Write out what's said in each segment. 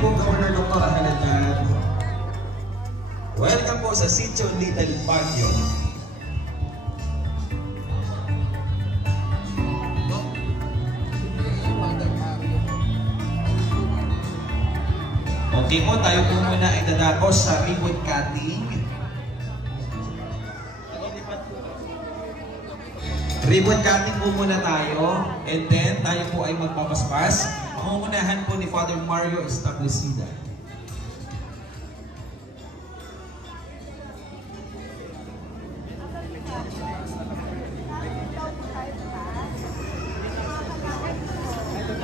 po, Governor Dr. Ahalatan. Welcome po sa Sitio Little Baguio. Okay po, tayo po muna ay dadako sa ribbon cutting. Ribbon cutting po muna tayo, and then tayo po ay magpapaspas. Pangungunahan po ni Father Mario Establecida.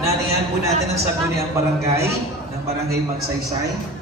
Nanihan po natin ang sangguniang barangay ng Barangay Magsaysay.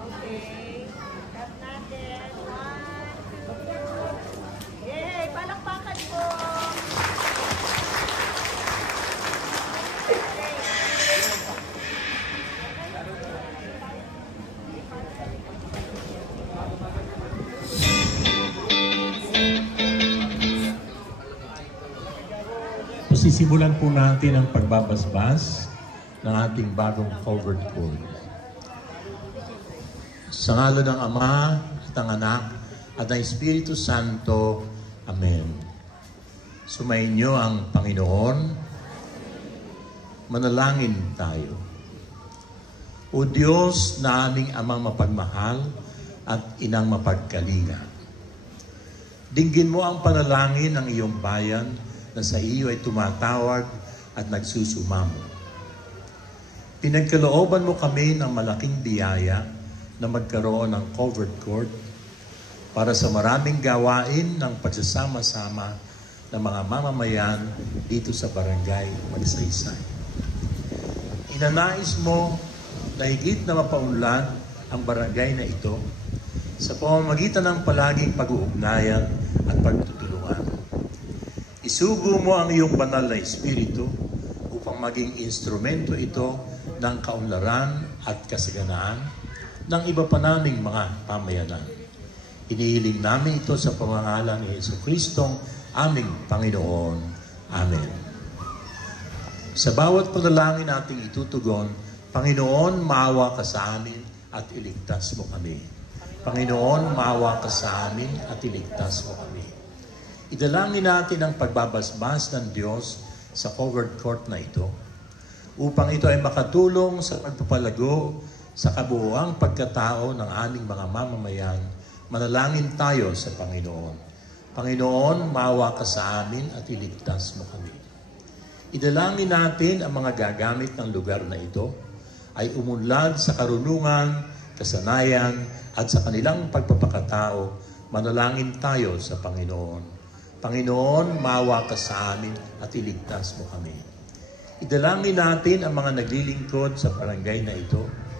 Okay. Cut natin. 1, 2. Yay! Palakpakan po! Sisimulan po natin ang pagbabasbas ng ating bagong covered cord. Sa ngalan ng Ama at ng Anak at ng Espiritu Santo. Amen. Sumainyo ang Panginoon. Manalangin tayo. O Diyos na aming Amang mapagmahal at Inang mapagkalinga, dinggin mo ang panalangin ng iyong bayan na sa iyo ay tumatawag at nagsusumamo. Pinagkalooban mo kami ng malaking biyaya na magkaroon ng covered court para sa maraming gawain ng pagsasama-sama ng mga mamamayan dito sa Barangay Magsaysay. Inanais mo na higit na mapaunlad ang barangay na ito sa pamamagitan ng palaging pag-uugnayan at pagtutulungan. Isugo mo ang iyong banal na espiritu upang maging instrumento ito ng kaunlaran at kasaganaan ng iba pa naming mga pamayanan. Inihiling namin ito sa pamangalan ni Jesucristong aming Panginoon. Amen. Sa bawat panalangin nating itutugon, Panginoon, maawa ka sa amin at iligtas mo kami. Panginoon, maawa ka sa amin at iligtas mo kami. Idalangin natin ang pagbabasbas ng Diyos sa covered court na ito upang ito ay makatulong sa pagpapalago sa kabuuang pagkatao ng aming mga mamamayan. Manalangin tayo sa Panginoon. Panginoon, maawa ka sa amin at iligtas mo kami. Idalangin natin ang mga gagamit ng lugar na ito ay umunlad sa karunungan, kasanayan at sa kanilang pagpapakatao. Manalangin tayo sa Panginoon. Panginoon, maawa ka sa amin at iligtas mo kami. Idalangin natin ang mga naglilingkod sa barangay na ito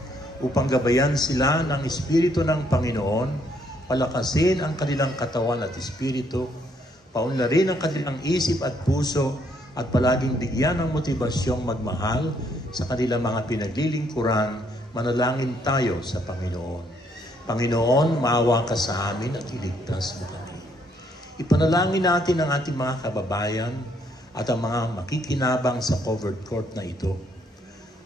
upang gabayan sila ng Espiritu ng Panginoon, palakasin ang kanilang katawan at espiritu, paunlarin ang kanilang isip at puso, at palaging bigyan ng motibasyong magmahal sa kanilang mga pinaglilingkuran. Manalangin tayo sa Panginoon. Panginoon, maawa ka sa amin at iligtas mo kami. Ipanalangin natin ang ating mga kababayan at ang mga makikinabang sa covered court na ito.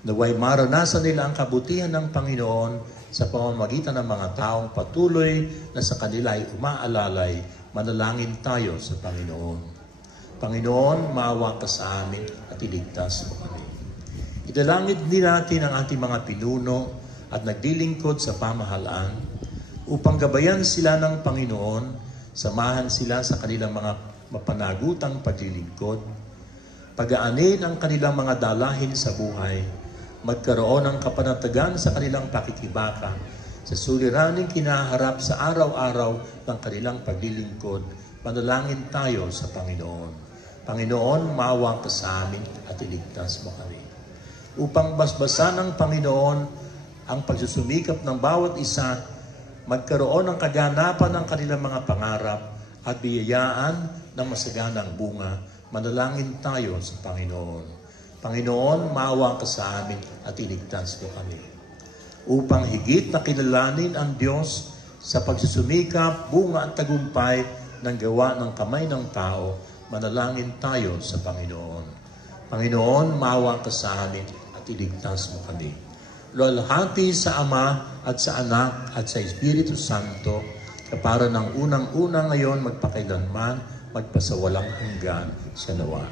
Naway maranasan nila ang kabutihan ng Panginoon sa pamamagitan ng mga taong patuloy na sa kanila ay umaalalay. Manalangin tayo sa Panginoon. Panginoon, maawa ka sa amin at iligtas mo kami. Idalangin din natin ang ating mga pinuno at naglilingkod sa pamahalaan upang gabayan sila ng Panginoon, samahan sila sa kanilang mga mapanagutang paglilingkod, pagaanin ang kanilang mga dalahin sa buhay, magkaroon ng kapanatagan sa kanilang pakikibaka, sa suliraning kinaharap sa araw-araw ng kanilang paglilingkod. Manalangin tayo sa Panginoon. Panginoon, maawa ka sa amin at iligtas mo kami. Upang basbasan ng Panginoon ang pagsusumikap ng bawat isa, magkaroon ng kaganapan ng kanilang mga pangarap at biyayaan ng masaganang bunga, manalangin tayo sa Panginoon. Panginoon, maawa ka sa amin at iligtas mo kami. Upang higit na kilalanin ang Diyos sa pagsusumikap, bunga at tagumpay ng gawa ng kamay ng tao, manalangin tayo sa Panginoon. Panginoon, maawa ka sa amin at iligtas mo kami. Luwalhati sa Ama at sa Anak at sa Espiritu Santo, kapara ng unang-una ngayon, magpakailanman, magpasawalang hanggan sa nawa.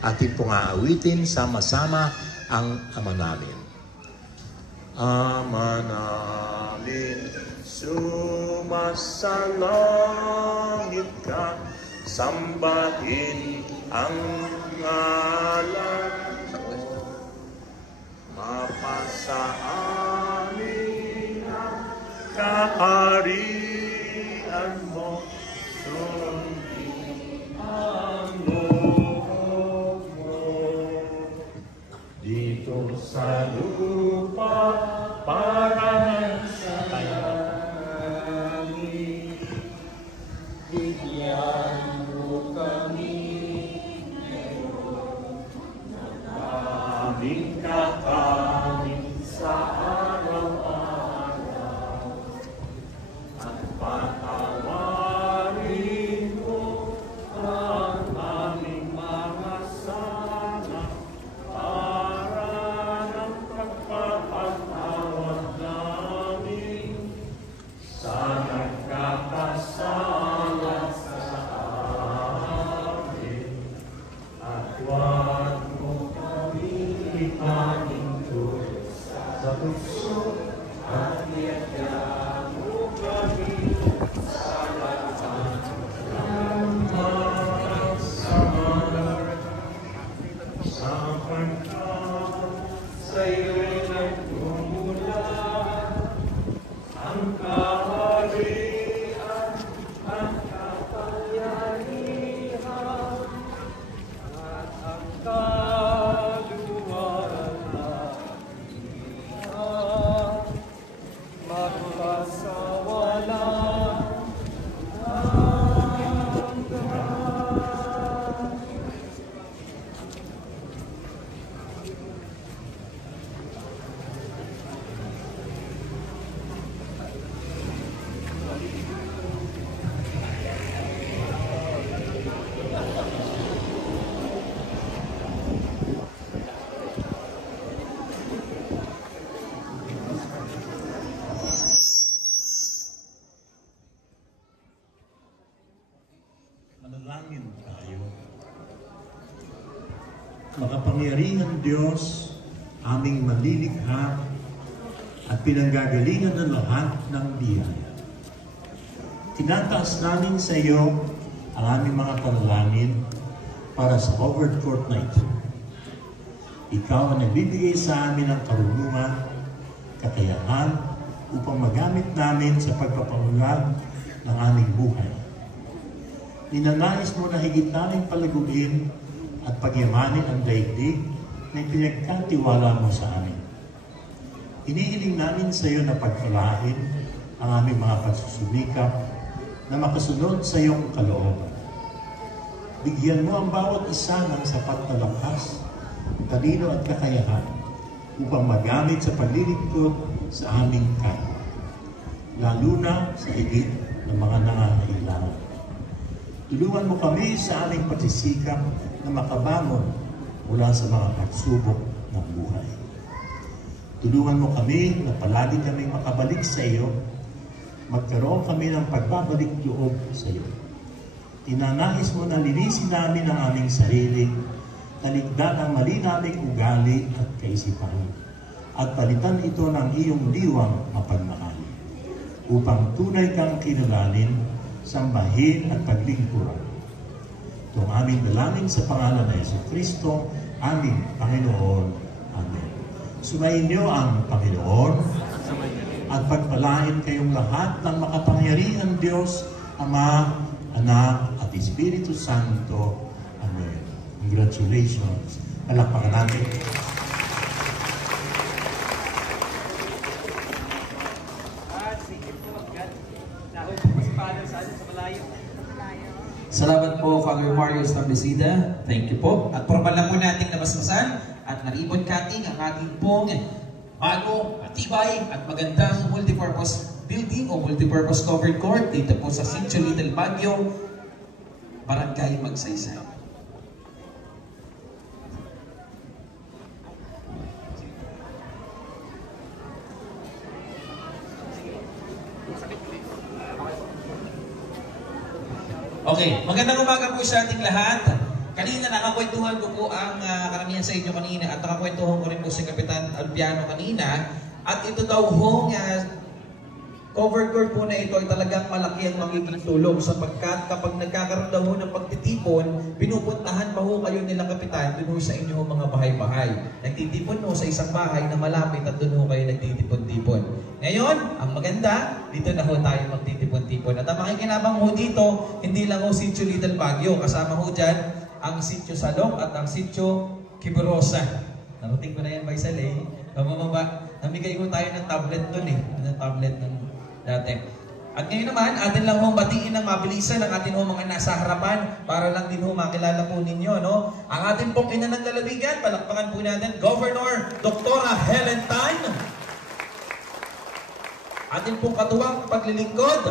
Atin pong aawitin sama-sama ang Ama namin. Ama namin, sumasalangit ka, sambahin ang ngalan mo, mapasa amin ang kaharian mo, sundin ang loob mo. Dito sa lupa, parang sa langit, bigyan mo kami ngayon ng aming kakanin sa araw-araw, at patawarin mo ang aming mga sala para ng pagpapatawad namin sa nagkakasala sa amin, at huwag mo kami itaning tulad sa tukso, at iadya mo kami sa lahat ng masama, sapagkat sa iyo'y nagmumula ang kaharian, ang kapangyarihan, at ang kaluwalhatian, magpasawalang hanggan. Manalangin tayo. Makapangyarihan Diyos, aming malilikha at pinanggagalingan ng lahat ng biyaya. Tinataas namin sa iyo ang aming mga panalangin para sa covered court na ito. Ikaw ang nagbibigay sa amin ng karunungan, kakayahan upang magamit namin sa pagpapaunlad ng aming buhay. Ninanais mo na higit namin palaguin at pagyamanin ang daigdig na pinagkatiwala mo sa amin. Hinihiling namin sa iyo na pagpalain ang aming mga pagsusumikap na makasunod sa iyong kalooban. Bigyan mo ang bawat isa ng sapat na lakas, talino at kakayahan upang magamit sa paglilingkod sa aming kapwa, lalo na sa higit ng mga nangangailangan. Tulungan mo kami sa aming pagsisikap na makabangon mula sa mga pagsubok ng buhay. Tulungan mo kami na palagi kaming makabalik sa iyo, magkaroon kami ng pagbabalik loob sa iyo. Tinanais mo na linisin namin ang aming sarili, talikdan ang mali naming ugali at kaisipan, at palitan ito ng iyong liwang mapagmahal, upang tunay kang kilalanin, sambahin at paglingkuran. Itong aming dalangin sa pangalan ng Jesucristo, aming Panginoon. Amen. Sumayin niyo ang Panginoon at pagpalain kayong lahat ng makapangyarihan Diyos, Ama, Anak, at Espiritu Santo. Amen. Congratulations. Palakpakan natin. Salamat po, Father Mario Establecida. Thank you po. At formal lang po nating nabasbasan at naribon cutting ang ating pong bago, matibay at magandang multipurpose building o multipurpose covered court dito po sa Sitio Little Baguio, Barangay Magsaysay. Okay, magandang umaga po sa ating lahat. Kanina nakakwentuhan ko po ang karamihan sa inyo kanina at nakakwentuhan ko rin po si Kapitan Alpiano kanina. At ito daw hong cover court po na ito ay talagang malaki ang magiging tulong sapagkat kapag nagkakaroon daw ng pagtitipon, pinupuntahan pa ho kayo nilang Kapitan dun ho sa inyong mga bahay-bahay. Nagtitipon ho sa isang bahay na malapit at dun ho kayo nagtitipon-tipon. Ngayon, ang maganda, dito na ho tayo magtitipon-tipon. At ang makikinabang ho dito, hindi lang ho Sitio Little Baguio. Kasama ho dyan ang Sitio Salok at ang Sitio Quiberosa. Naruting ko na yan, Baisal eh. Kamamaba, namigay ko tayo ng tablet dun eh. Ng tablet ng dati. At ngayon naman, atin lang hong batiin ng mabilisan ang atin hong mga nasa harapan para lang din ho makilala po ninyo, no? Ang atin pong ina ng lalawigan, palakpakan po natin, Governor Dr. Helen Tan. Atin pong katuwang paglilingkod,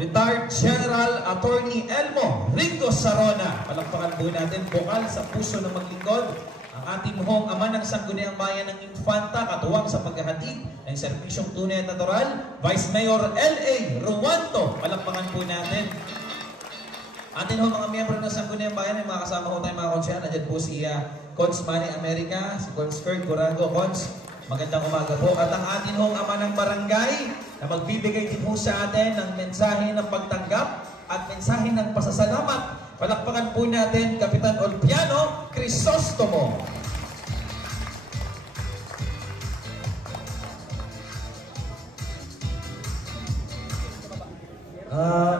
Retired General Attorney Elmo Ringo Sarona. Palakpakan po natin, bukal sa puso ng maglingkod. Ang ating hong ama ng Sangguniang Bayan ng Infanta, katuwang sa paghahatid ng serbisyong tunay at natural, Vice Mayor L.A. Ruanto. Palakpakan po natin. Atin hong mga miyembro ng Sangguniang Bayan, may mga kasama ko tayong mga konsyan. Nandiyan po si Cons Manny America, si Cons Kurt Gorango. Cons, magandang umaga po. At ang atin hong ama ng barangay na magbibigay din po sa atin ng mensahe ng pagtanggap at mensahe ng pasasalamat. Palakpakan po natin, Kapitan Olpiano Crisostomo.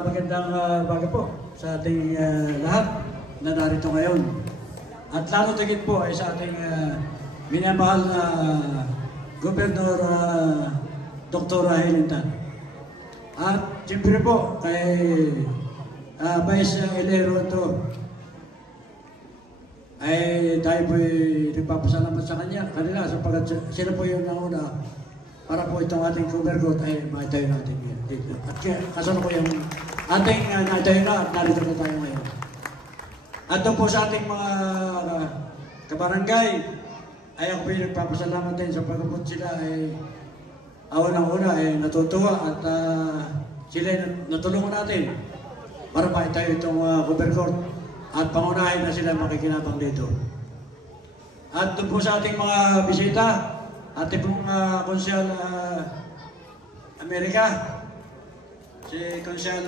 Magandang umaga po sa ating lahat na narito ngayon. At lalo tigit po ay sa ating minamahal na Gobernador Dr. Helen Tan. At siyempre po kay Vice Elero ito ay tayo po nagpapasalamat sa kanila sapagkat sila po yung nauna para po itong ating cover court ay maitayo natin dito. At kasama po yung ating naitayo na at narito na tayo ngayon. At doon po sa ating mga kabarangay ay ako po yung nagpapasalamat din sapagkat sila ay unang-una ay natutuwa at sila ay natulungan natin para maitayo itong cover court at pangunahin na sila makikinabang dito. At doon po sa ating mga bisita, ating pong Konsyal America, si Konsyal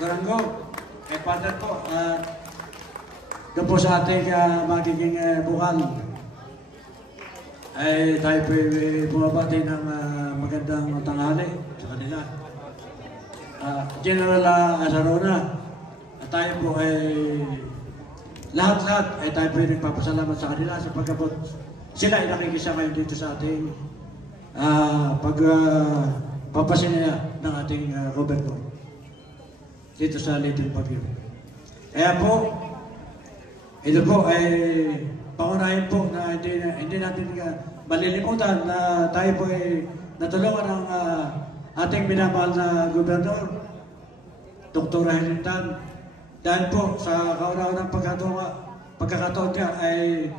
Gorango, ay partner po. Doon po sa ating magiging bukal, ay tayo po bumabati ng magandang tanghali sa kanila. General Azarona, at tayo po ay lahat-lahat ay tayo po nagpapasalamat sa kanila sa pagkabot. Sila ay nakikisa ngayon dito sa ating pagpapasinaya ng ating Roberto dito sa Little Baguio. Kaya po, ito po ay pangunahin po na hindi natin malilimutan na tayo po ay natulungan ng ating minamahal na Gobernador, Dr. Helen Tan. Dahil po sa kauna-unang pagkakataon niya ay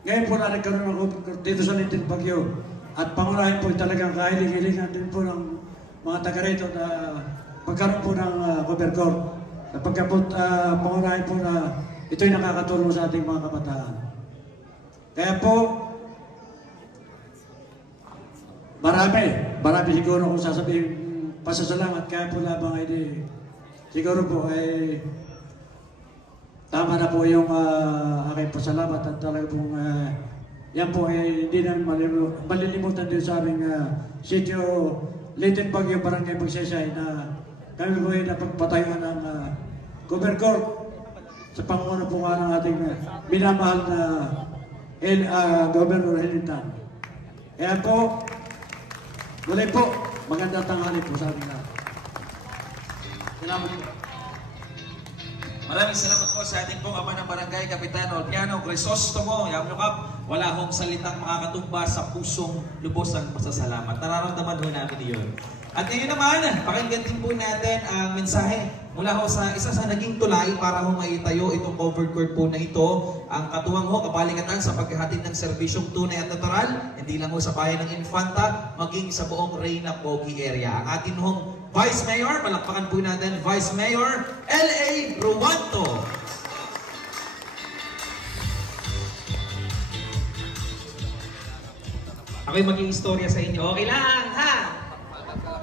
ngayon po na nagkaroon ng dito sa Little Baguio. At pangunahin po talagang kahiling-hilingan din po ng mga taga rito na magkaroon po ng cover court. Sapagkat pangunahin po na ito'y nakakatulong sa ating mga kabataan. Kaya po, marami siguro kung sasabihin pasasalamat. Kaya po labang ay siguro po ay tama na po yung aking pasalamat at talaga pong yan po hindi na malilimutan din sa aming sitio Little Baguio, Barangay Magsaysay na kami po ay napagpatayuan ng cover court sa pangunguna po nga ng ating minamahal na Governor Helitan. Kaya po, muli po, magandang tanghali po sa ating lahat. Salamat po. Maraming salamat po sa ating pong ama ng barangay, Kapitan Olpiano Crisostomo. Yamlukap, wala akong salitang makakatumba sa pusong lubos ng pasasalamat. Nararamdaman ho namin yun. At ngayon naman, pakinggan din po natin ang mensahe mula ho sa isa sa naging tulay para ho maitayo itong covered court po na ito. Ang katuwang ho, kapaligatan sa paghahatid ng serbisyong tunay at natural, hindi lang ho sa bayan ng Infanta, maging sa buong Reyna Pogi area. Ang atin hong Vice Mayor, palakpakan po natin, Vice Mayor L.A. Ruanto. Ako'y maging istorya sa inyo. Okay lang, ha?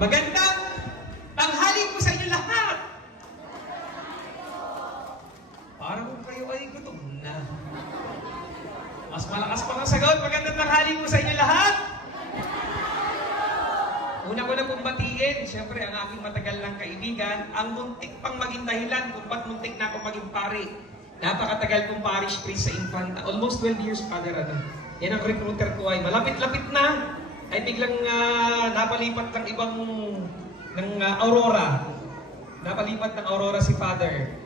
Magandang tanghali po sa inyo lahat. Parang kayo ay gutom na. Mas malakas pa ang sagot. Magandang tanghali po sa inyo lahat. Una ko na pong batiin, siyempre ang aking matagal ng kaibigan, ang muntik pang maging dahilan kung ba't muntik na akong maging pari. Napakatagal kong parish priest sa Infanta. Almost 12 years, Father. Yan ang recruiter ko ay malapit-lapit na. Ay biglang napalipat ng ibang Aurora. Napalipat ng Aurora si Father.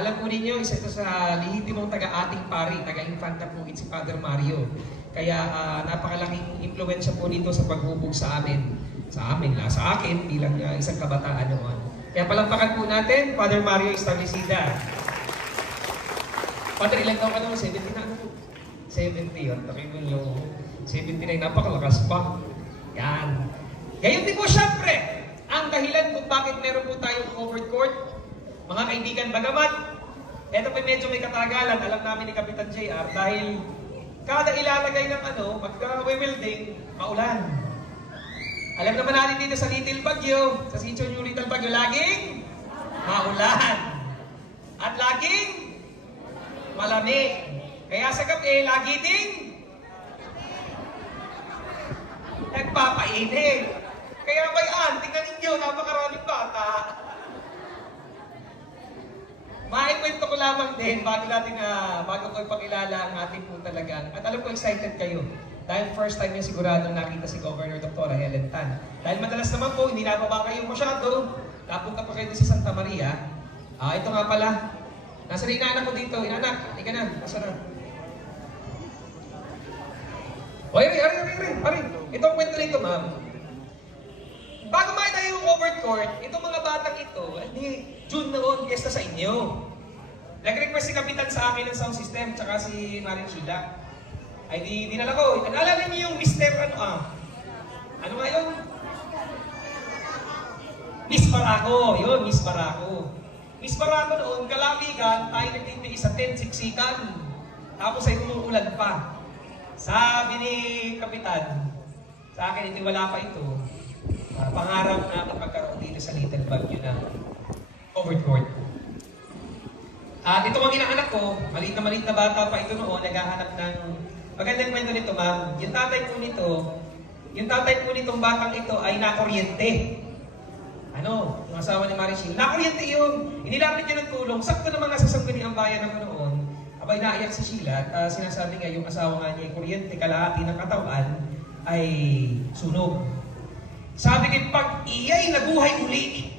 Alam po ninyo, isa ito sa lehitimong taga-ating pari, taga-Infanta po si Father Mario. Kaya napakalaking impluensya po nito sa paghubog sa amin. Sa akin bilang isang kabataan noon. Kaya palampakan po natin, Father Mario Establecida. Father, ilang taon ka naman? 70 na ano po? 70 yun. Takipin yung 79, napakalakas pa. Yan. Gayon din po syempre, ang dahilan kung bakit meron po tayong covered court. Mga kaibigan, bagamat, eto pa medyo may katagalan, alam namin ni Kapitan JR, dahil kada ilalagay ng magka-welding, maulan. Alam naman natin dito sa Little Baguio, sa Sitio New Little Baguio, laging maulan. At laging malamig. Kaya sa gabi, lagi ding nagpapainit. Kaya bayan, tingnan ninyo, napakaraming bata. Maikwento ko lamang din, bago ko ipakilala ang ating po talaga. At alam ko, excited kayo. Dahil first time niya siguradong nakita si Governor Dr. Helen Tan. Dahil madalas naman po, hindi nababa kayo masyado. Napunta pa kayo sa Santa Maria. Ito nga pala. Nasa na inaanak ko dito. Inanak, hindi ka na. Nasa na. Oy, ari. Ito ang kwento nito, ma'am. Bago makita yung covered court, itong mga batang ito, June noon, fiesta sa inyo. Nag-request si Kapitan sa akin ng sound system, tsaka si Marin Shida. Ay dinala ko. Alala niyo yung Mr. Ano nga yun? Miss Barako. Yun, Miss Barako. Miss Barako noon, kalabigan, tayo nagtitiis sa tent, siksikan. Tapos ay umuulan pa. Sabi ni Kapitan, sa akin, hindi wala pa ito. Pangarap na magkaroon dito sa Little Baguio na covered court. At ito ang inaanak ko, maliit na bata pa ito noon, naghahanap ng magandang kwento nito, ma'am. Yung tatay po nitong batang ito ay nakuryente. Yung asawa ni Marichil. Nakuryente yun. Inilapit niya ng tulong. Sakto naman nasa sangguni ang bayan naman noon. Abay naiyak si Sheila at sinasabi nga yung asawa nga niya, kuryente, kalahati ng katawan ay sunog. Sabi niya, pag iya'y nabuhay uli,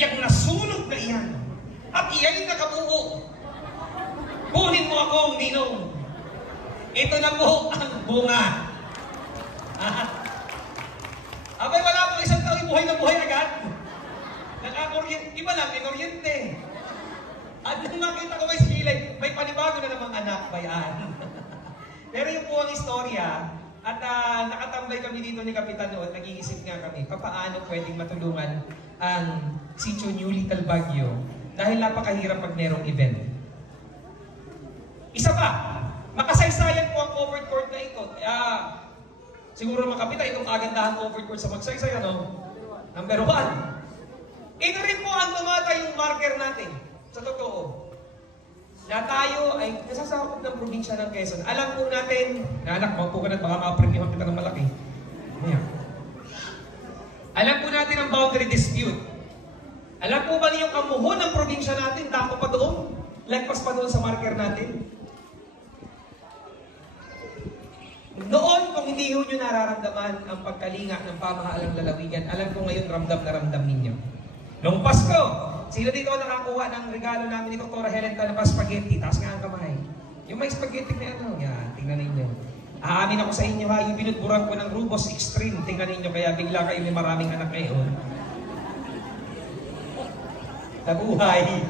yung nasunog na iyan, at iya'y nakabuo, kunin mo akong ninong. Ito na po ang bunga. Abay, wala pong isang taon, buhay na buhay agad. Nakakuryente, iba lang, inuryente. At nung makita ko kay Sheila, may panibago na namang anak, bayan. Pero yung po ang istorya, at nakatambay kami dito ni Kapitan noon, nag-iisip nga kami, paano pwedeng matulungan ang Sitio New Little Baguio dahil napakahirap pag merong event. Isa pa, makasaysayan po ang covered court na ito. Siguro makapita itong kagandahan covered court sa magsaysay, Number 1. Ito rin po ang tumatay yung marker natin. Sa totoo. na tayo ay nasasakop ng probinsya ng Quezon. Alam po natin, anak, maupo ka na, baka ma-premium kita ng malaki. Alam po natin ang boundary dispute. Alam po ba niyo yung kamuhon ng probinsya natin, dako pa doon? Lagpas pa doon sa marker natin? Noon, kung hindi nyo nararamdaman ang pagkalinga ng pamahalang lalawigan, alam ko ngayon ramdam na ramdam ninyo. Noong Pasko, sino dito nakakuha ng regalo namin ni Dr. Helen na spaghetti? Taas nga ang kamay. Yung may spaghetti na ano, yan, tingnan ninyo. Aamin ako sa inyo ha, yung binudburan ko ng Rubos Extreme, tingnan ninyo, kaya bigla kayo may maraming anak ngayon. Nabuhay.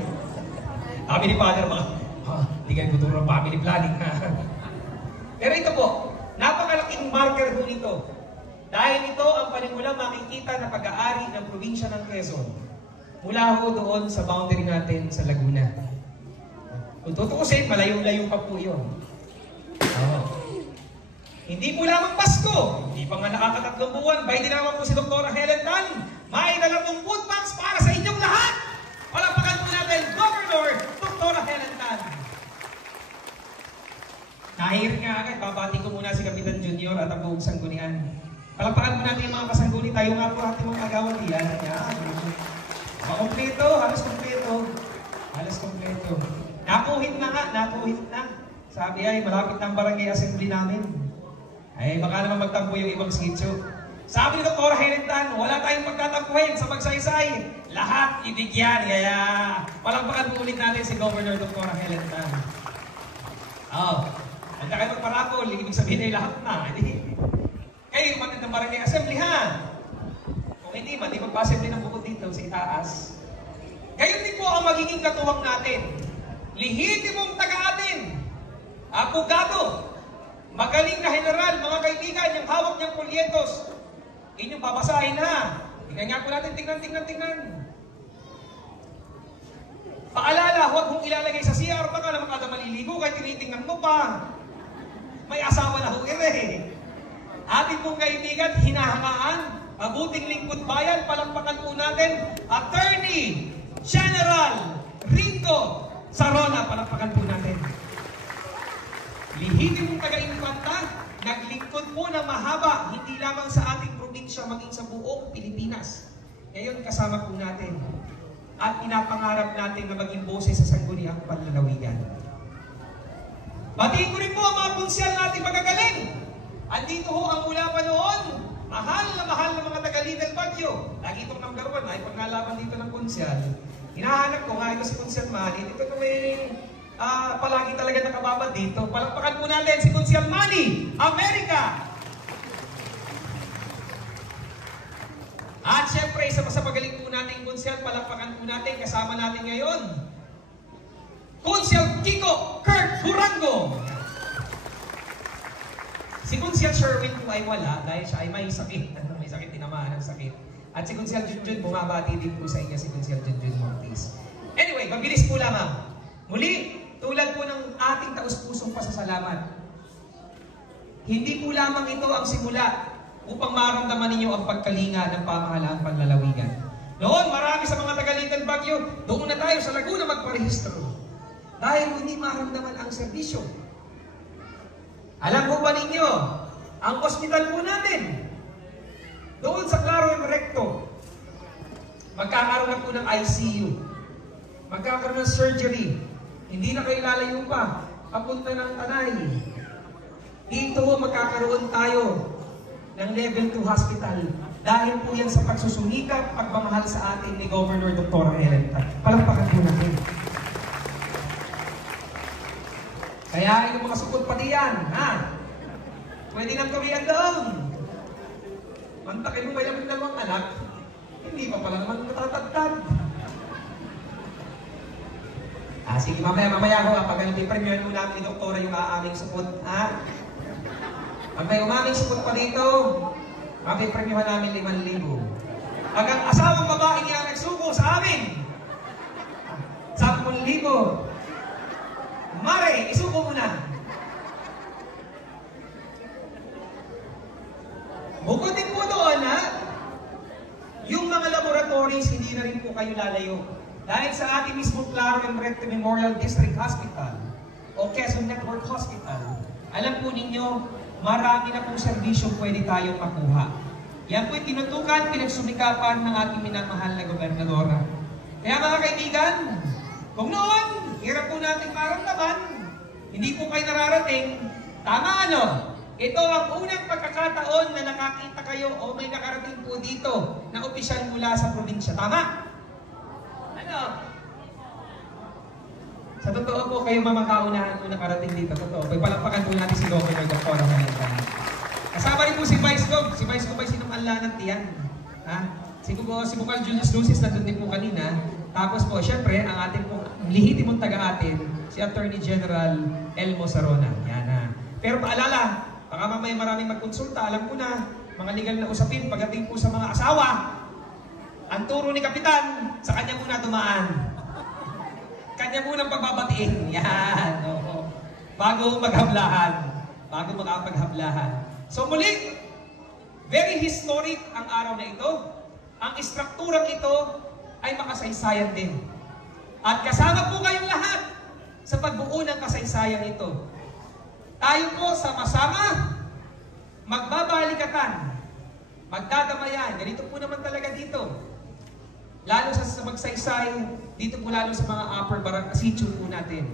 Kami ni Father, hindi kayo tuturo ng family planning ha. Pero ito po, napakalaking marker po nito. Dahil ito ang panimula makikita na pag-aari ng probinsya ng Quezon. Mula ho doon sa boundary natin sa Laguna. Kung tutukusin, malayo-layo pa po yun. Hindi po lamang Pasko, hindi pa nga nakakatatlong buwan, by din naman po si Dr. Helen Tan, may 20 food packs para sa inyong lahat! Palapakan po natin, Governor Dr. Helen Tan. Kahir nga agad, babati ko muna si Kapitan Junior at ang buong sanggunian. Palapakan po natin yung mga kasangguni, tayo nga po ating mga agawan diyan. Makompleto, halos kompleto. Halos kompleto. Napuhit na nga, napuhit na. Sabi ay, malapit ng barangay assembly namin. Ay, baka naman magtampo yung ibang sityo. Sabi ni Dr. Helen Tan, wala tayong pagtatampuhin sa magsaysay. Lahat ibigyan. Kaya, palapakan po ulit natin si Governor Dr. Helen Tan. Huwag na kayo magparapol, ibig sabihin ay lahat na. Kayo, umatid ng barangay assembly, ha? Kung hindi man, di magpa-assembly ng bukod dito sa itaas. Kayo din po ang magiging katuwang natin. Lihitimong taga-atin. Abogado. Magaling na general, mga kaibigan, yung hawak niyang polyetos. Inyong babasahin, ha? Tingnan nga po natin, tingnan. Paalala, huwag mong ilalagay sa CR, baka naman kada maliligo, kahit tinitingnan mo pa. May asawa na ho, Atin pong kaibigan, hinahangaan, mabuting lingkod bayan, palampakan po natin, Attorney General Ringo Sarona, palampakan po natin. Lihitin mong taga-infanta, naglingkod po na mahaba, hindi lamang sa ating probinsya, maging sa buong Pilipinas. Ngayon, kasama po natin. At pinapangarap natin na maging boses sa sangguniang panlalawigan. Batiin ko rin po ang mga konsyal natin magagaling. Andito ho ang mula pa noon, mahal na mga taga-Little Baguio. Lagi itong number 1 ay pangalaban dito ng konsyal. Hinahanap ko nga ito si Konsyal Manny. Ito ko may palagi talaga nakababad dito. Palakpakan po natin si Konsyal Manny, America! At syempre, isa pa sa magaling po natin konsyal, palakpakan po natin, kasama natin ngayon, Konsyal Kiko Kurt Hurango. Si Konsyal Sherwin po ay wala dahil siya ay may sakit. May sakit, tinamaan ng sakit. At si Konsyal Junjun, bumabati din po sa inyo si Konsyal Junjun Montes. Anyway, mabilis po lamang. Muli, tulad po ng ating taus-pusong pasasalamat. Hindi po lamang ito ang simula upang maramdaman ninyo ang pagkalinga ng pamahalaang panlalawigan. Noon, marami sa mga taga-Little Baguio, doon na tayo sa Laguna magparehistro. Dahil hindi maramdaman ang serbisyo. Alam po ba ninyo, ang ospital po natin, doon sa Claro and Recto, magkakaroon na po ng ICU. Magkakaroon ng surgery. Hindi na kayo lalayo pa. Papunta ng Tanay. Dito magkakaroon tayo ng level 2 hospital. Dahil po yan sa pagsusumikap, pagmamahal sa atin ni Governor Dr. Helen Tan. Palampakan po natin. Kaya yung mga sukot pati yan, ha? Pwede nang kamihan doon. Mantakin mo ba yung dalawang anak? Hindi pa pala naman natatagtag. Sige, mamaya ho, pag i-premiere mo namin ni Doktora yung aaming sukot, ha? Pag may umaming sukot pa dito, mapipremyohan namin 5,000. Pag ang asawang babae niya nagsuko sa amin, 10,000. Mare, isuko mo na. Bukod din po doon, ha? Yung mga laboratories, hindi na rin po kayo lalayo. Dahil sa ating mismo Claro and Recto Memorial District Hospital o Quezon Network Hospital, alam po ninyo, marami na pong serbisyong pwede tayong makuha. Yan po'y tinutukan, pinagsumikapan ng ating minamahal na gobernadora. Kaya mga kaibigan, kung noon, hirap po natin maramdaman, hindi po kayo nararating, tama ano? Ito ang unang pagkakataon na nakakita kayo o may nakarating po dito na opisyal mula sa probinsya. Tama? Ano? Sa totoo po kayo mga kaunahan po nakarating dito. Totoo. Palakpakan po natin si Governor Dr. Malintan. Kasama rin po si Vice Gov. Si Vice Gov ay sinungalan ng tiyan. Ha? Si Bukal Julius Lucis nandun din po kanina. Tapos po, syempre, ang ating po, lihitimong taga-atin, si Attorney General Elmo Sarona. Yan na. Pero paalala, baka mamaya maraming magkonsulta. Alam ko na, mga legal na usapin pagdating po sa mga asawa. Ang turo ni Kapitan, sa kanya muna dumaan. Kanya muna pagbabatiin. Yan. Oo. Bago maghablahan. Bago makapaghablahan. So muli, very historic ang araw na ito. Ang istrukturang ito ay makasaysayan din. At kasama po kayong lahat sa pagbuo ng kasaysayan ito. Tayo po sama-sama, magbabalikatan, magdadamayan. Ganito po naman talaga dito. Lalo sa magsaysay, dito po lalo sa mga upper sitio po natin.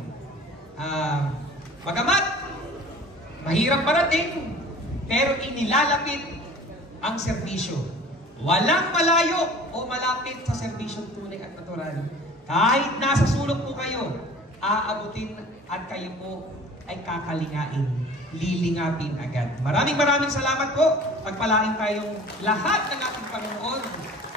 Bagamat, mahirap parating, pero inilalapit ang serbisyo. Walang malayo o malapit sa serbisyong tunay at natural. Kahit nasa sulok po kayo, aabutin at kayo po ay kakalingain, lilingapin agad. Maraming salamat po. Pagpalain tayong lahat ng ating Panginoon.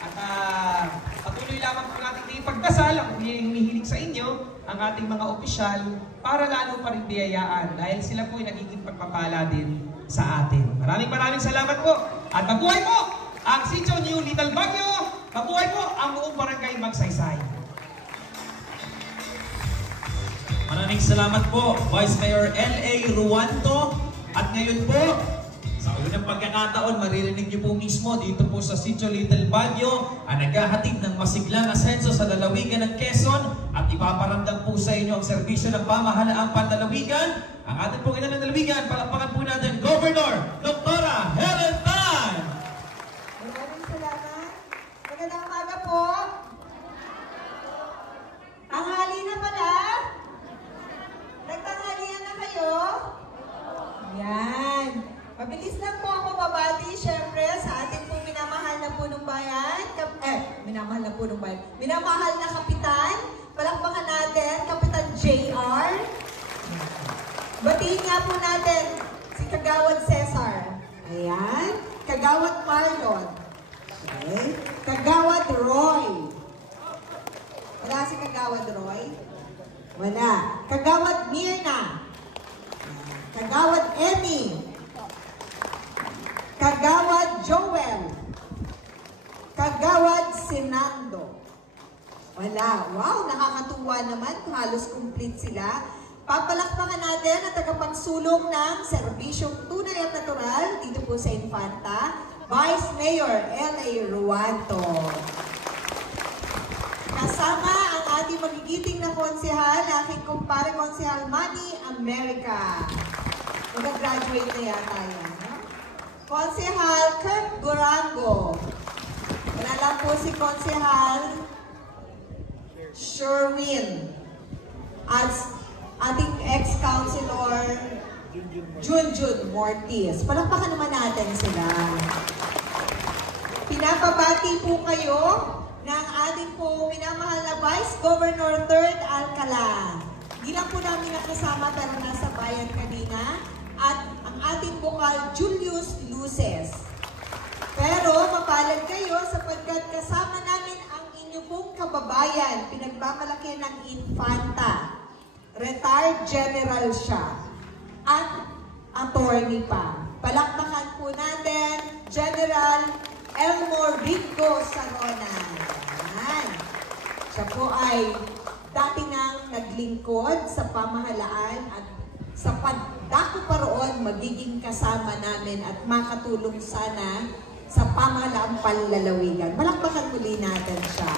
At patuloy lamang po natin ipagdasal ang hinihiling sa inyo, ang ating mga opisyal, para lalo pa rin biyayaan dahil sila po ay nagiging pagpapala din sa atin. Maraming salamat po. At mabuhay po ang Sitio New Little Baguio. Mabuhay po ang buong barangay Magsaysay. Maraming salamat po, Vice Mayor L.A. Ruanto. At ngayon po, sa unang pagkakataon, maririnig niyo po mismo dito po sa Sitio Little Baguio ang naghahatid ng masiglang asenso sa lalawigan ng Quezon at ipaparamdam po sa inyo ang serbisyo ng pamahalaang panlalawigan. Ang ating pong ina ng lalawigan, palakpakan po natin, Governor Dr. Helen Tan! Maraming salamat. Magandang umaga po. Tanghali na pala. Nagtanghalian na kayo? Yan. Mabilis lang po ako babati, syempre, sa ating pong minamahal na punong bayan. Minamahal na kapitan. Palakpakan natin, Kapitan JR. Batiin nga po natin si Kagawad Cesar. Ayan. Kagawad Marlon. Okay. Kagawad Roy. Wala si Kagawad Roy? Wala. Kagawad Mirna. Kagawad Emmy. Kagawad Joel. Kagawad Sinando. Wala. Wow, nakakatuwa naman. Halos complete sila. Papalakpakan natin ang tagapagsulong ng serbisyong tunay at natural dito po sa Infanta, Vice Mayor L.A. Ruanto. Kasama ang ating magigiting na konsehal, aking kumpare konsehal Manny America. Mag-graduate na yata yan. No? Konsehal Kirk Durango. Wala lang po si konsehal Sherwin. At ating ex-councilor Junjun Mortis. Palakpakan naman natin sila. Pinapabati po kayo ng ating po minamahal na Vice Governor 3rd Alcala. Hindi lang po namin nakasama pero nasa bayan kanina. At ang ating bukal Julius Luces. Pero mapalad kayo sapagkat kasama namin ang inyong pong kababayan, pinagmamalaki ng Infanta. Retired General siya. At attorney pa. Palakpakan po natin, General Elmo Rico Sarona. Ayan. Siya po ay dati nang naglingkod sa pamahalaan at sa pagdako pa roon magiging kasama namin at makatulong sana sa pamahalaang panlalawigan. Palakpakan muli natin siya.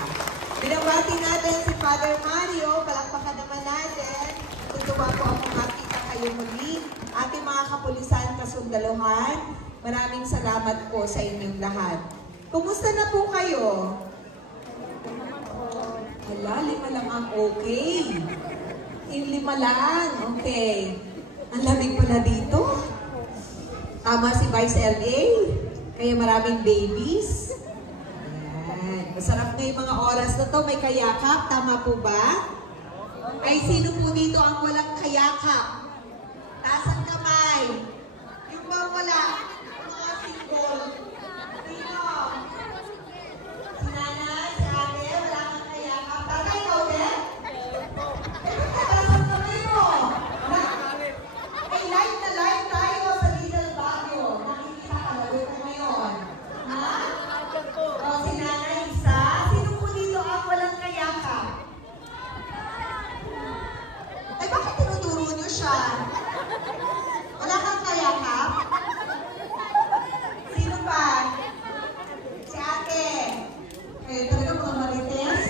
Binabati natin si Father Mario. Palakpakan naman natin. Tutuwa po ako makita kayo muli. Ating mga kapulisan, kasundaluhan, maraming salamat po sa inyong lahat. Kumusta na po kayo? Hala, 5 lang ang okay. Yung 5 lang, okay. Ang lamig pala dito. Tama si Vice LA. Kaya maraming babies. Ayan. Masarap na yung mga oras na to. May kayakap. Tama po ba? Ay, sino po dito ang walang kayakap? Taas ang kamay. Yung ba wala? Mga single. Sino? Si nanay, si ate, wala kang kayakap. Tatay, ikaw din? Taas ang kamay mo. Ay, live na live tayo sa Little Baguio. Nakikita ka na doon ngayon. Ha? O, si nanay, isa. Sino po dito ang walang kayakap? Ay, bakit tinuturo niyo siya? Wala kang kayakap? Sino pa? Si ate. Kayo talaga mga marites?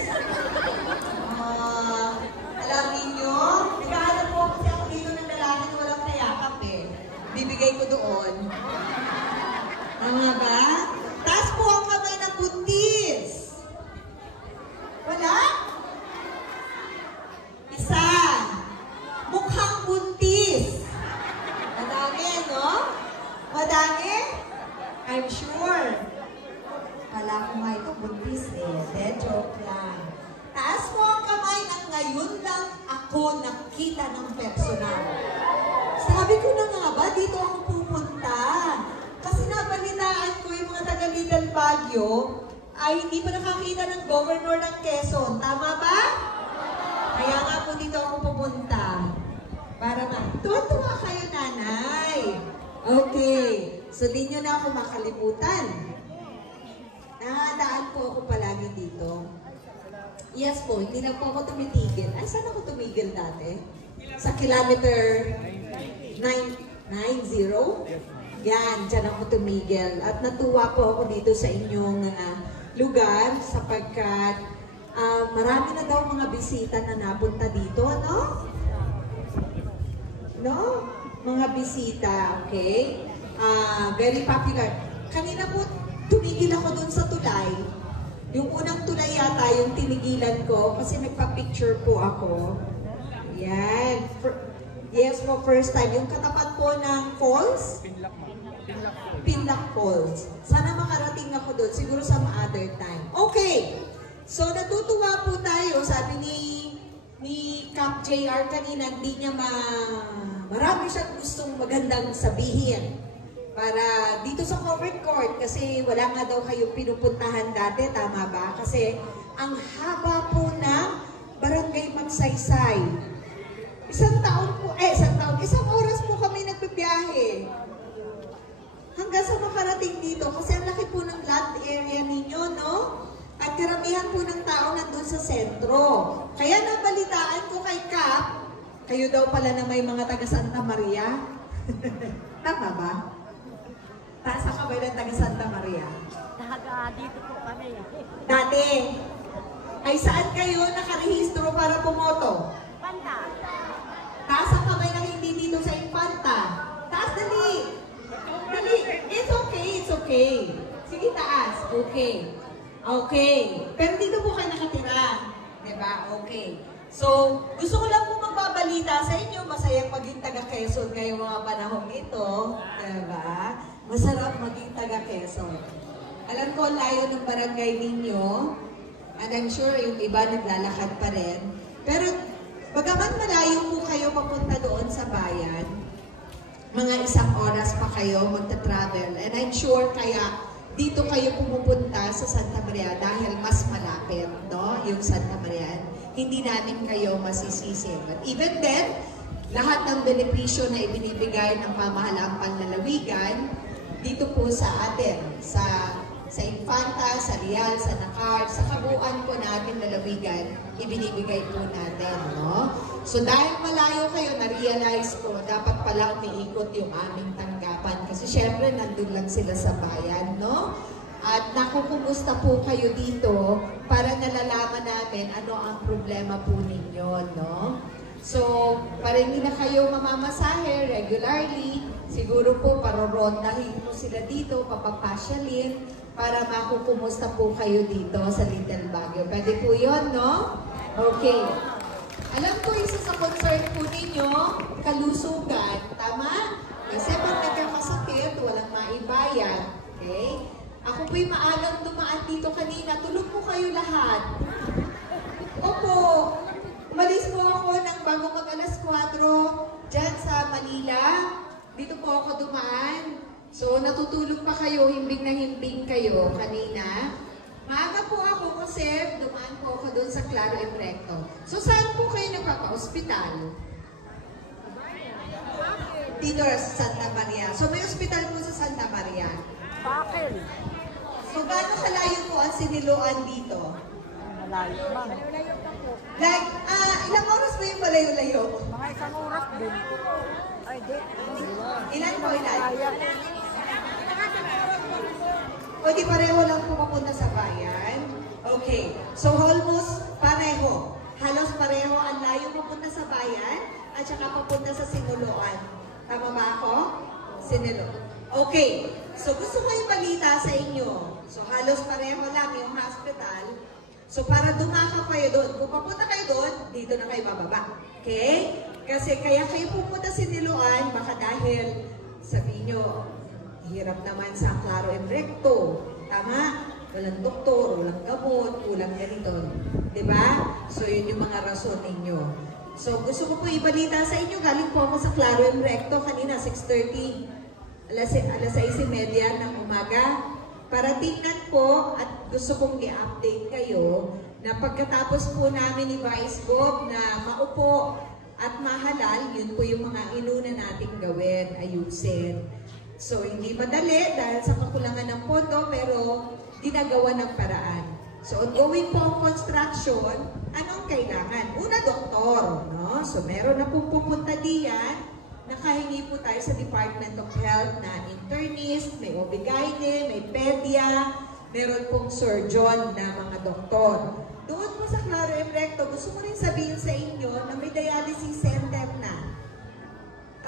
Alam ninyo, naghahanap po kasi ako dito ng lalaki na walang kayakap eh. Bibigay ko doon. Tama ba? Taas po ang kamay ng buntis. Wala? Isa. Mukhang buntis. Madami, no? Madami? I'm sure. Kala ko nga ito buntis eh. De, joke lang. Taas mo ang kamay na ngayon lang ako nakita ng personal. Sabi ko na nga ba, dito ako pupunta. Kasi nabalitaan ko yung mga taga Little Baguio ay hindi pa nakakita ng governor ng Quezon. Tama ba? Kaya nga po dito ako pupunta. Para tuwa-tuwa kayo, nanay. Okay. So, di nyo na ako makalimutan. Nakadaan po ako palagi dito. Yes po, hindi na po ako tumitigil. Ay, saan ako tumigil dati? Sa kilometer 90? Yan, dyan ako tumigil. At natuwa po ako dito sa inyong lugar sapagkat marami na daw mga bisita na napunta dito, no? No? Mga bisita, okay? Very popular. Kanina po, tumigil ako dun sa tulay. Yung unang tulay yata, yung tinigilan ko, kasi nagpa-picture po ako. Yan. Yes po, first time. Yung katapat po ng falls? Pinlock Falls. Sana makarating ako doon, siguro some other time. Okay. So, natutuwa po tayo. Sabi ni Cap JR kanina, hindi niya marami siyang gustong magandang sabihin. Para dito sa covered court, kasi wala nga daw kayong pinupuntahan dati, tama ba? Kasi ang haba po ng Barangay Magsaysay. Isang oras po kami nagbibiyahe. Hanggang sa makarating dito, kasi ang laki po ng land area ninyo, no? At karamihan po ng tao nandun sa sentro. Kaya nabalitaan ko kay Cap, kayo daw pala na may mga taga Santa Maria. Tama ba? Saan ka ba ng taga Santa Maria? Dito po kami. Dati. Ay saan kayo nakarehistro para pumoto? Panta. Taas ang kamay na hindi dito sa Infanta. Taas, dali. Dali. It's okay, it's okay. Sige, taas. Okay. Okay. Pero dito po kayo nakatira. Diba? Okay. So, gusto ko lang po magbabalita sa inyo. Masayang maging taga Quezon ngayong mga panahong ito. Diba? Masarap maging taga Quezon. Alam ko, layo ng barangay ninyo. And I'm sure yung iba naglalakad pa rin. Pero, bagaman malayo po kayo papunta doon sa bayan, mga 1 oras pa kayo magta-travel. And I'm sure kaya dito kayo pumupunta sa Santa Maria dahil mas malapit, no? Yung Santa Maria. Hindi namin kayo masisisi. But even then, lahat ng benepisyo na ibinibigay ng pamahalaang panlalawigan, dito po sa atin, sa Infanta, sa Real, sa Nakar, sa kabuuan po natin lalawigan, ibinibigay po natin, no? So dahil malayo kayo, na-realize ko, dapat pala umiikot yung aming tanggapan. Kasi syempre, nandun lang sila sa bayan, no? At nakukumusta po kayo dito para nalalaman namin ano ang problema po ninyo, no? So, para hindi na kayo mamamasahe regularly, siguro po parorondahin po sila dito, papapasyalin, para makukumusta po kayo dito sa Little Baguio. Pwede po yun, no? Okay. Alam ko isa sa concern po ninyo, kalusugan, tama? Kasi pag nagkakasakit, walang maibayad. Okay? Ako po'y maagang dumaan dito kanina. Tulog po kayo lahat. Opo. Umalis po ako ng bago mag alas 4 dyan sa Manila. Dito po ako dumaan. So, natutulog pa kayo, himbing na himbing kayo kanina. Maaga po ako kasi dumaan po ako doon sa Claro and Recto. So, saan po kayo nagpapa-hospital? Dito sa Santa Maria. So, may hospital po sa Santa Maria. Bakit? So, gaano kalayo po ang siniluan dito? Malayo lang. Like, ilang oras ba yung malayo-layo? Mga isang oras din. Ay, di. Ilan po, ilan? Kaya. O di pareho lang po papunta sa bayan? Okay. So, almost pareho. Halos pareho ang layo papunta sa bayan at saka papunta sa sinuluan. Tama ba ako? Sinuluan. Okay. So, gusto ko yung balita sa inyo. So, halos pareho lang yung hospital. So, para dumaka kayo doon, kung papunta kayo doon, dito na kayo bababa. Okay? Kasi kaya kayo pupunta sa Niluan, baka dahil sabihin nyo, hirap naman sa Claro and Recto. Tama? Walang doktor, walang gamot, kulang ganito. Diba? So, yun yung mga rason ninyo. So, gusto ko po ibalita sa inyo, galing po ako sa Claro and Recto kanina, 6:30. Alas 6:30 ng umaga. Para tingnan po at gusto kong i-update kayo na pagkatapos po namin ni Vice Gov na maupo at mahalal, yun po yung mga inuna nating gawin, ayusin. So, hindi madali dahil sa kakulangan ng pondo, pero ginagawa ng paraan. So, ongoing po ang construction, anong kailangan? Una, doktor, no? So, meron na pong pupunta diyan. Nakahingi po tayo sa Department of Health na internist, may OB-GYN, may pedia, meron pong surgeon na mga doktor. Doon po sa Claro and Recto, gusto ko rin sabihin sa inyo na may dialysis center na.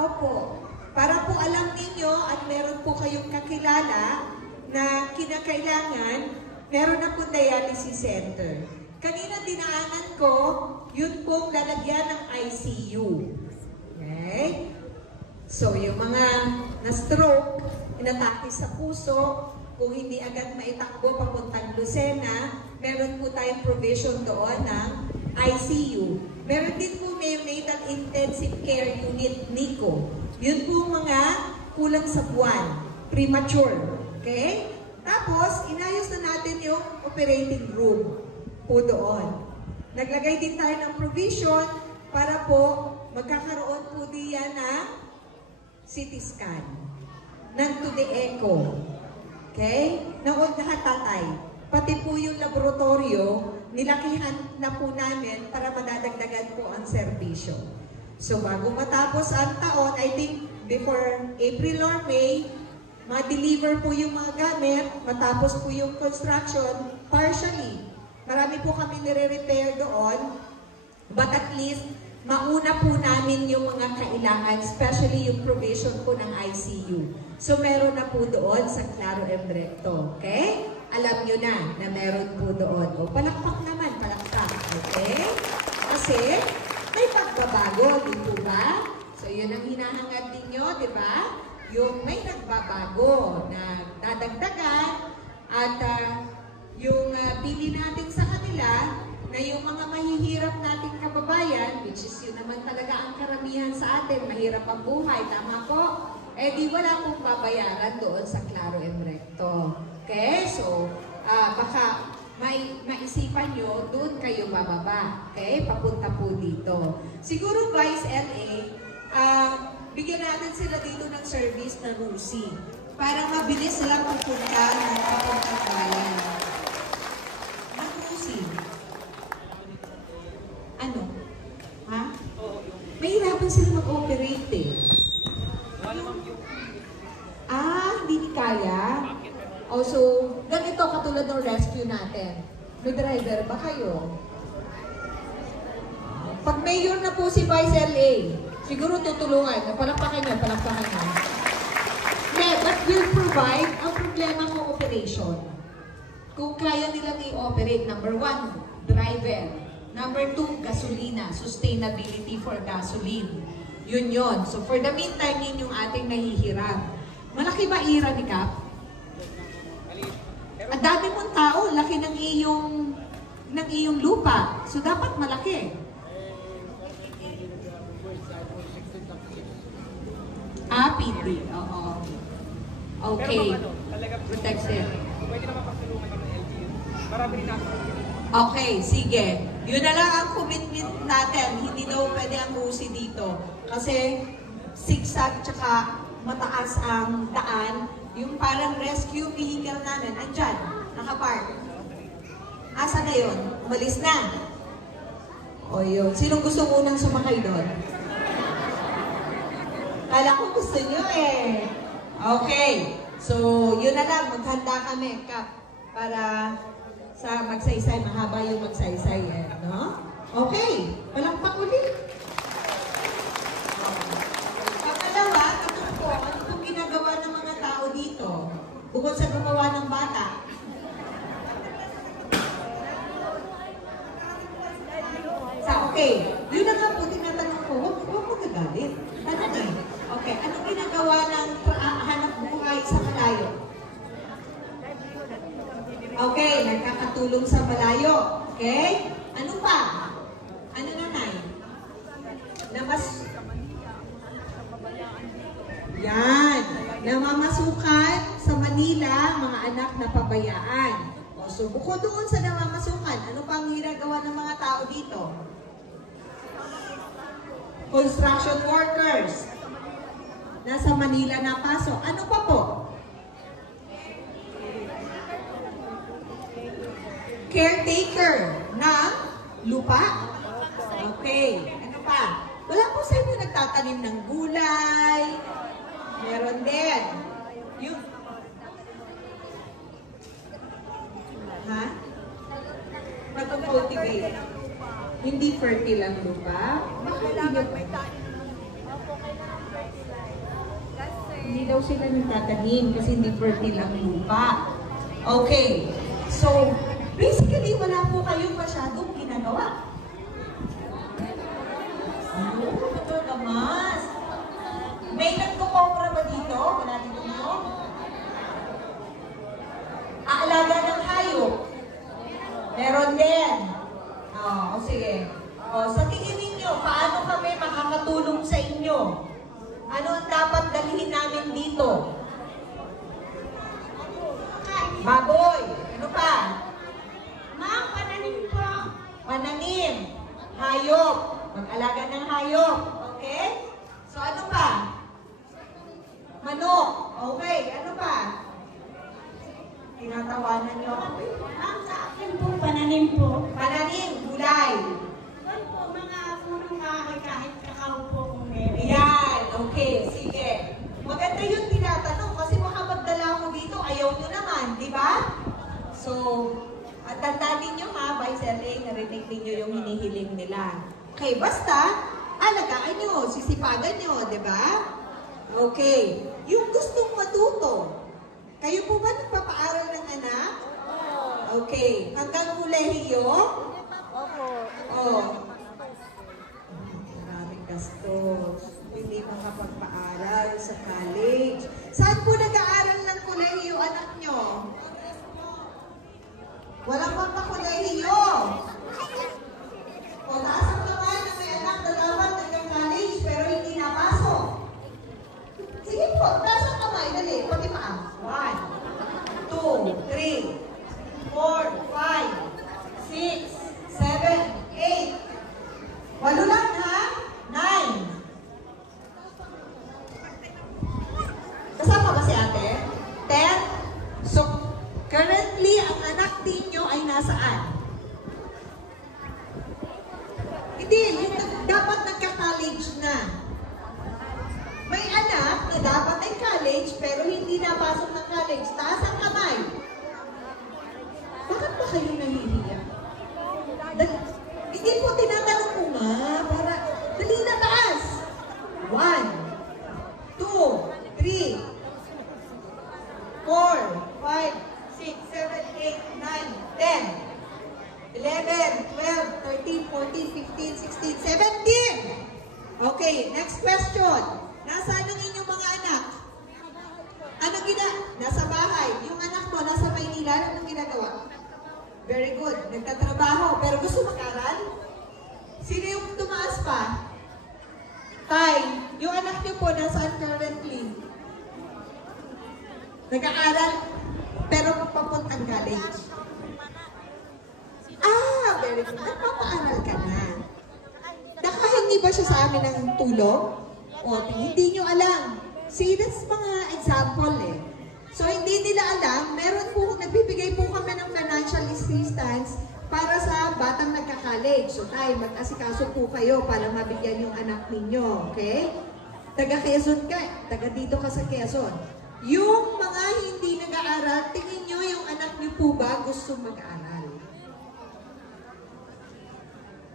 Opo. Para po alam ninyo at meron po kayong kakilala na kinakailangan, meron na po dialysis center. Kanina dinaanan ko, yun pong lalagyan ng ICU. Okay? So, yung mga na-stroke, inatake sa puso, kung hindi agad maitakbo papuntang Lucena, meron po tayong provision doon ng ICU. Meron din po neonatal intensive care unit, NICU. Yun po mga kulang sa buwan, premature. Okay? Tapos, inayos na natin yung operating room po doon. Naglagay din tayo ng provision para po magkakaroon po diyan na CT scan, to the echo. Okay? Naon lahat tatay. Pati po yung laboratorio, nilakihan na po namin para madadagdagan po ang serbisyo. So, bago matapos ang taon, I think before April or May, ma-deliver po yung mga gamit, matapos po yung construction, partially. Marami po kami nire-repair doon, but at least, mauna po namin yung mga kailangan, especially yung provision po ng ICU. So, meron na po doon sa Claro and Recto. Okay? Alam nyo na meron po doon. O, palakpak naman, palakpak. Okay? Kasi, may pagbabago, di po ba? So, yun ang hinahangad ninyo, di ba? Yung may nagbabago na dadagdagan at yung bili natin sa kanila, na yung mga mahihirap nating kababayan, which is yun naman talaga ang karamihan sa atin, mahirap ang buhay, tama po? Eh di wala pong babayaran doon sa Claro and Recto. Okay? So, baka maisipan nyo, doon kayo bababa. Okay? Papunta po dito. Siguro Vice LA, bigyan natin sila dito ng service na Rusi para mabilis silang pupunta ng papuntang bayan. Ang Rusi. Ano? Ha? Mahirapan sila mag-operate eh. Hindi ni kaya? O so, ganito katulad ng rescue natin. May driver ba kayo? Pag mayor na po si Vice LA, siguro tutulungan. Palakpakan niyo, palakpakan niyo. Yeah, but we'll provide ang problema ng operation. Kung kaya nilang i-operate, number 1, driver. Number 2, gasolina, sustainability for gasoline. Yun yun. So for the meantime, yun yung ating nahihirap. Malaki ba ira ni Cap? Ang dami mong tao, laki ng iyong lupa. So dapat malaki. PD. Oo. Okay. Protection. Pwede naman pagtulungan ng LGU. Marami rin natin. Okay, sige. Yun na lang ang commitment natin. Hindi daw pwede ang usi dito. Kasi zigzag tsaka mataas ang daan. Yung parang rescue vehicle namin, andyan, nakapark. Asa na yun? Umalis na. O yun. Sinong gusto munang sumakay doon? Kala ko gusto nyo eh. Okay. So, yun na lang. Maghanda kami, Kap. Para sa magsaysay. Mahaba yung magsaysay eh. No? Okay. Palakpak ulit. Pangalawa, tanong ko, ano itong ginagawa ng mga tao dito? Bukod sa gumawa ng bata. Okay. Yun na nga po, tinatanong ko, huwag mo nagalit. Ano na? Okay. Anong ginagawa ng hanap buhay sa malayo? Okay. Nagkakatulong sa malayo. Okay? Ano pa? Ano nanay? Yan. Namamasukan sa Manila, mga anak na pabayaan. So, bukod doon sa namamasukan, ano pa ang ginagawa ng mga tao dito? Construction workers. Nasa Manila na pasok. Ano pa po? Caretaker ng lupa. Okay. Ano pa? Wala po sa inyo nagtatanim ng gulay. Meron din. Yung... Ha? Mag-cultivate. Hindi fertile ang lupa. Hindi daw sila nagtatanim kasi hindi fertile ang lupa. Okay. So, basically, wala po kayong masyadong ginagawa. Ito naman. May nagkukopra ba dito? Wala dito mo? Aalaga ng hayop. Meron din. O, sige. O, sa tingin ninyo, paano kami makakatulong sa inyo? Ano ang dapat dalhin namin dito? Baboy. Ano pa? Ma'am, pananim po. Pananim. Hayop. Mag-alaga ng hayop. Okay? So, ano pa? Manok. Okay. Ano pa? Tinatawanan nyo. Ma'am, sa akin po, pananim po. Pananim. Gulay. Doon po, mga punong kahoy kahit kakao po kung meron. Yan. Okay. Sige. Maganda yung tinatanong kasi baka magdala ko dito. Ayaw nyo naman. Di ba? So, at tandaan ninyo ha, Vice LA, narinig ninyo yung hinihiling nila. Okay, basta, alagaan nyo, sisipagan nyo, di ba? Okay. Yung gustong matuto, kayo po ba nagpapaaral ng anak? Okay. Hanggang kolehiyo? Oh. Maraming gastos. Hindi makapagpaaral sa college. Saan po nag-aaral ng kolehiyo anak nyo? Walang magpa-kolehiyo. O, taas ang kamay na may anak na dapat nag-college pero hindi napasok. Sige po, taas ang kamay. Dali, pati paa. 1, 2, 3, 4, 5, 6, 7, 8. 8 lang ha? 9. Kasama ba si ate? 10. So, currently, ang anak ninyo ay nasaan? Hindi, yung dapat nagka-college na. May anak na dapat ay college pero hindi napasok ng college. Taas ang kamay. Okay, next question. Nasaan ang inyong mga anak? Anong nasa bahay. Yung anak mo, nasa Maynila, anong ginagawa? Very good. Nagtatrabaho, pero gusto mag-aral? Sino yung tumaas pa? Tay, yung anak niyo po, nasaan currently? Nag-aaral, pero papuntang college. Ah, very good. Nagpapaaral ka na. Nakahingi ba siya sa amin ng tulong? O, hindi nyo alam. See, that's mga example eh. So, hindi nila alam, meron po, nagbibigay po kami ng financial assistance para sa batang nagka-college. So, tayo, mag-asikaso po kayo para mabigyan yung anak ninyo, okay? Taga Quezon ka, taga dito ka sa Quezon. Yung mga hindi nag-aaral, tingin nyo yung anak niyo po ba gusto mag-aaral?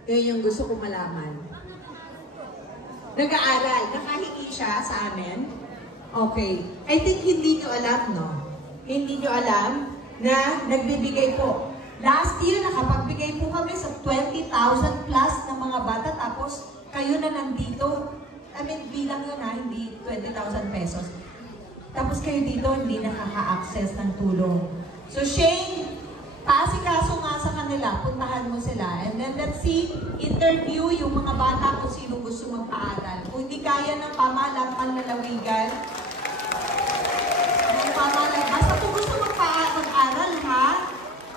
Yun yung gusto ko malaman. Nag-aaral, nakahingi siya sa amin. Okay. I think hindi nyo alam, no? Hindi nyo alam na nagbibigay po. Last year, nakapagbigay po kami sa 20,000 plus ng mga bata, tapos kayo na nandito. I mean, bilang yun ha, hindi 20,000 pesos. Tapos kayo dito, hindi nakaka-access ng tulong. So, Shane, paasikaso nga sa kanila, puntahan mo sila. And then, let's see, interview yung mga bata kung sino gusto magpaaral. Kung hindi kaya ng pamahalang panlalawigan, basta kung gusto mag-aral, ha?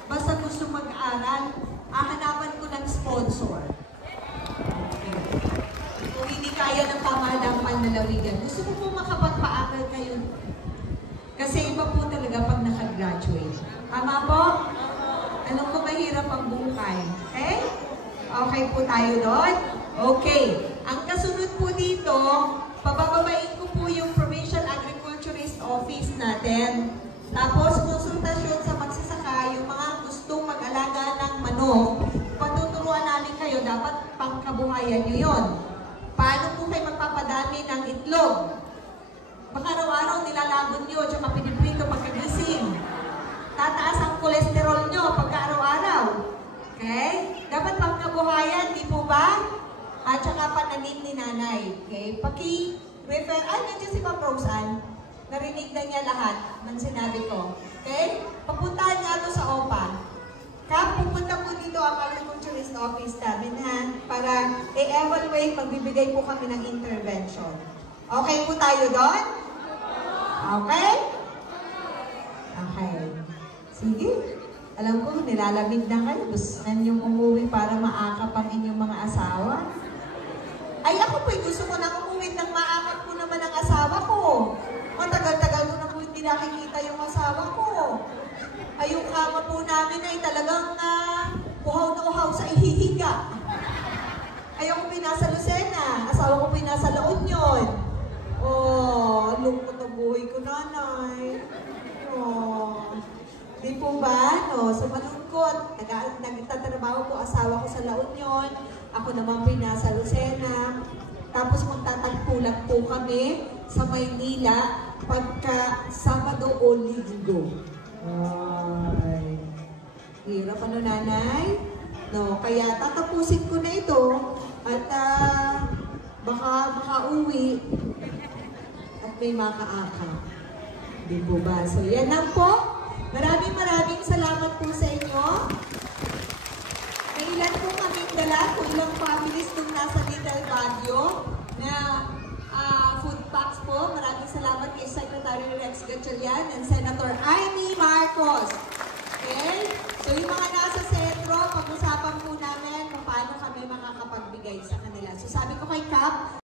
Basta gusto mag-aral, hahanapan ko ng sponsor. Okay. Kung hindi kaya ng pamahalang panlalawigan, gusto ko po makapagpaaral kayo. Kasi iba po talaga pag nakagraduate. Tama po? Alam ko mahirap ang buhay. Okay? Okay po tayo doon? Okay. Ang kasunod po dito, pabababain ko po yung Provincial Agriculturist Office natin. Tapos, konsultasyon sa magsasaka, yung mga gustong mag-alaga ng manok, patuturuan namin kayo, dapat pangkabuhayan nyo yun. Paano po kayo magpapadami ng itlog? Baka araw-araw nilalabon nyo, tsaka piniprito pagkagising. Tataas ang kolesterol nyo pagka araw-araw. Okay? Dapat pangkabuhayan, di po ba? At saka pananim ni nanay. Okay? Paki-refer, nandiyan si Ma'am Roseanne. Narinig na niya lahat ng sinabi ko. Okay? Papuntahan nga ito sa OPA. Kap, pupunta po dito ang Agriculturist Office namin, ha? Para i-evaluate, magbibigay po kami ng intervention. Okay po tayo doon? Okay? Okay. Sige. Alam ko, nilalamig na kayo. Gusto na niyong umuwi para maakap ang inyong mga asawa. Ay, ako po'y gusto ko na umuwi nang maakap ko naman ang asawa ko. Matagal-tagal ko na po hindi nakikita yung asawa ko. Ay, yung kama po namin ay talagang uhaw na uhaw sa ihihiga. Ay, ako pinasa Lucena. Asawa ko pinasa La Union. Oh, lungkot ang buhay ko, nanay. Oh. Di po ba? No, so malungkot. Nagtatrabaho po asawa ko sa La Union. Ako naman pinasa Lucena. Tapos magtatagpulat po kami sa Maynila pagka Sabado o Linggo. Ay. Hirap ano, nanay? No, kaya tatapusin ko na ito at baka uwi at may makaaka. Di po ba? So yan lang po. Maraming salamat po sa inyo. May ilan po kaming dala, kung ilang families nung nasa Little Baguio na food packs po. Maraming salamat kay Secretary Rex Gatchalian and Senator Amy Marcos. Okay? So yung mga nasa sentro, pag-usapan po namin kung paano kami makakapagbigay sa kanila. So sabi ko kay Cap,